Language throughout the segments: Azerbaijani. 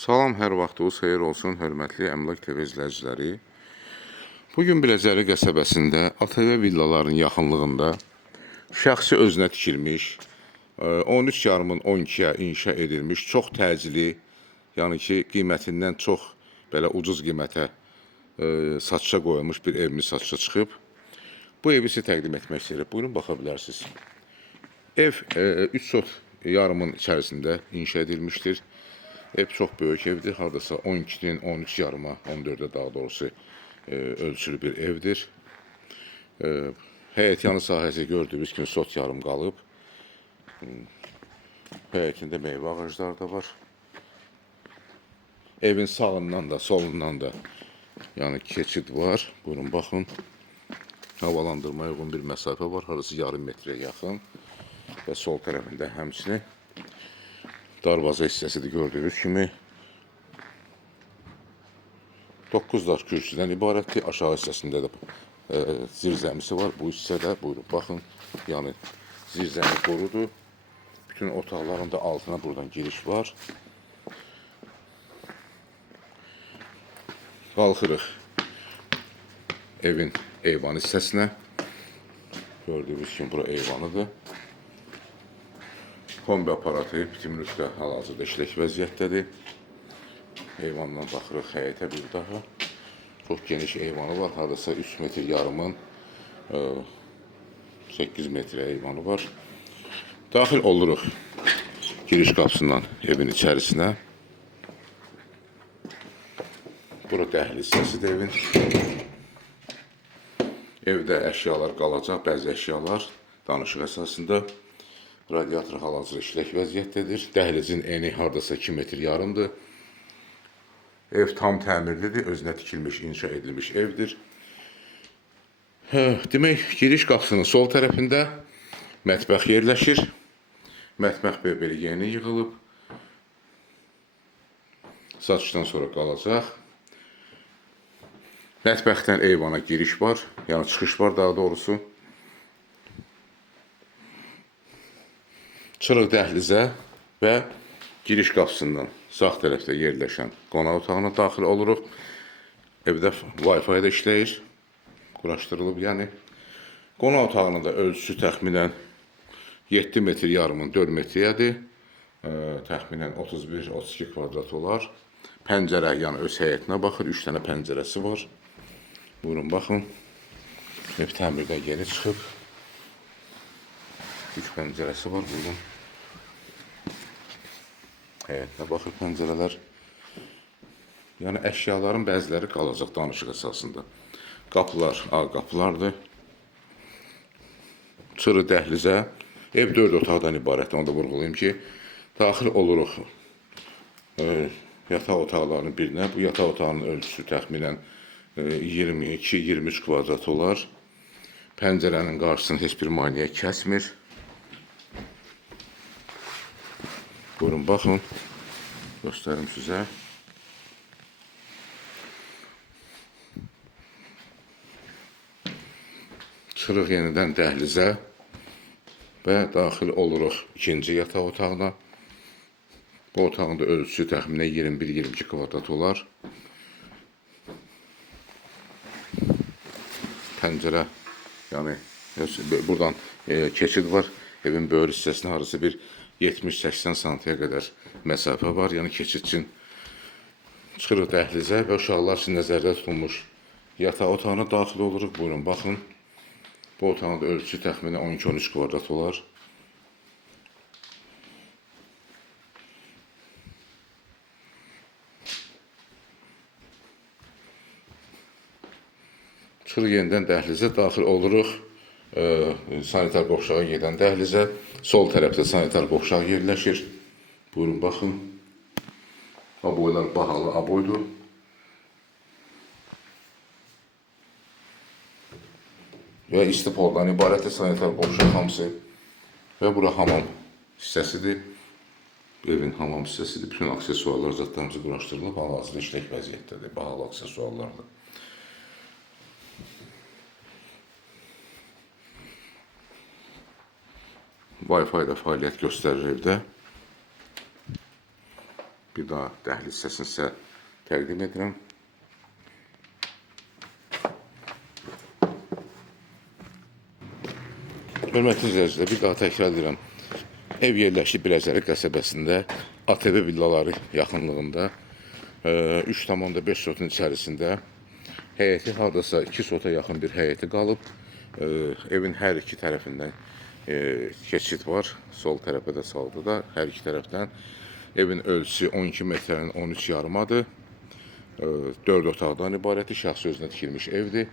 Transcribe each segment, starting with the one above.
Salam, hər vaxtınız xeyir olsun, hörmətli Əmlak TV izləyiciləri. Bugün Biləcəri qəsəbəsində ATV villaların yaxınlığında şəxsi özünə tikilmiş, 13,5-ın 12-yə inşa edilmiş, çox təcili, yəni ki, qiymətindən çox belə ucuz qiymətə satışa qoyulmuş bir evimiz satışa çıxıb. Bu evi sizə təqdim etmək istəyirəm. Buyurun, baxa bilərsiniz. Ev 3 sot yarımın içərisində inşa edilmişdir. Ev çox böyük evdir. Hardasa 12-nin 13 yarıma, 14-ə daha doğrusu ölçülü bir evdir. Həyətyanı sahəsi gördüyünüz kimi sot yarım qalıb. Həyətində meyvə ağacları da var. Evin sağından da, solundan da yəni keçid var. Buyurun, baxın. Havalandırmaya uyğun bir məsafə var. Harası yarım metrə yaxın. Və sol tərəfində həmçinin darvaza hissəsidir gördüyünüz kimi. 9 daş kürsüdən ibarətdir. Aşağı hissəsində də zirzəmisi var. Bu hissədə buyurun baxın. Yəni zirzəmi qorudur. Bütün otaqların da altına buradan giriş var. Qalxırıq evin eyvan hissəsinə. Gördüyünüz kimi bura eyvanıdır. Kombi aparatı bitimin üstə hal-hazırda işlək vəziyyətdədir. Eyvandan baxırıq həyətə bir daha. Çox geniş eyvanı var. Hardasa 3 metr yarımın 8 metrə eyvanı var. Daxil oluruq giriş qapısından evin içərisinə. Bura dəhliz hissəsidir evin. Evdə əşyalar qalacaq, bəzi əşyalar danışıq əsasında. Radiator hal-hazırda işlək vəziyyətdədir. Dəhlizin eni hardasa 2 metr yarımdır. Ev tam təmirlidir, özünə tikilmiş, inşa edilmiş evdir. Demək, giriş qapısının sol tərəfində mətbəx yerləşir. Mətbəx belə yeni yığılıb. Satışdan sonra qalacaq. Mətbəxdən eyvana giriş var, yəni çıxış var daha doğrusu. Çıxırıq dəhlizə və giriş qapısından sağ tərəfdə yerləşən qonaq otağına daxil oluruq. Evdə Wi-Fi də işləyir, quraşdırılıb yəni. Qonaq otağının da ölçüsü təxminən 7 metr yarımın 4 metriyədir. Təxminən 31-32 kvadrat olar. Pəncərə, yəni öz həyətinə baxır, 3 dənə pəncərəsi var. Buyurun, baxın. Ev təmirdən yeni çıxıb. 3 pəncərəsi var, buyurun. Həyətinə baxır pəncərələr. Yəni, əşyaların bəziləri qalacaq danışıq əsasında. Qapılar, ağ qapılardır. Çıxırıq dəhlizə. Ev 4 otaqdan ibarətdir, onu da vurğulayım ki, daxil oluruq yataq otaqlarının birinə. Bu yataq otağının ölçüsü təxminən 22-23 kvadrat olar. Pəncərənin qarşısını heç bir maneə kəsmir. Buyurun, baxın. Göstərim sizə. Çıxırıq yenidən dəhlizə və daxil oluruq ikinci yataq otağına. Bu otağın da ölçüsü təxminən 21-22 kvadrat olar. Pəncərə, yəni buradan keçid var. Evin böyür hissəsinə harası bir 70-80 santiyə qədər məsafə var. Yəni keçid üçün çıxırıq dəhlizə və uşaqlar üçün nəzərdə tutulmuş yataq otağına daxil oluruq. Buyurun, baxın. Bu otağın da ölçüsü təxminən 12-13 kvadrat olar. Çıxırıq yenidən dəhlizə, daxil oluruq sanitar qovşağa gedən dəhlizə. Sol tərəfdə sanitar qovşaq yerləşir. Buyurun, baxın. Aboylar bahalı aboydur. Və isti poldan ibarətdir sanitar qovşaq hamısı. Və bura hamam hissəsidir. Evin hamam hissəsidir. Bütün aksesuarlar zətlərimizi quraşdırılıb. Hal-hazırda işlək vəziyyətdədir. Bahalı aksesuarlardır. Wi-Fi də fəaliyyət göstərir evdə. bir daha dəhliz hissəsini sizə təqdim edirəm. Hörmətli izləyicilər, bir daha təkrar edirəm. Ev yerləşdi Biləcəri qəsəbəsində, ATV villaları yaxınlığında, 3,5 sotun içərisində həyəti hardasa 2 sota yaxın bir həyəti qalıb. Evin hər iki tərəfindən keçid var. Sol tərəfə də sağda da hər iki tərəfdən. Evin ölçüsü 12 metrənin 13 yarımadır. 4 otaqdan ibarətdir, şəxsi özünə tikilmiş evdir.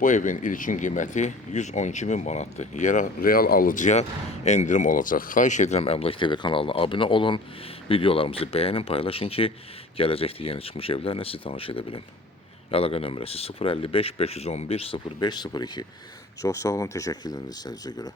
Bu evin ilkin qiyməti 112.000 manatdır. Real alıcıya endirim olacaq. Xahiş edirəm Əmlak TV kanalına abunə olun, videolarımızı bəyənin, paylaşın ki, gələcəkdə yeni çıxmış evlərlə sizi tanış edə bilim. Əlaqə nömrəsi 055 511 0502. Çox sağ olun, təşəkkür edirəm sizə görə.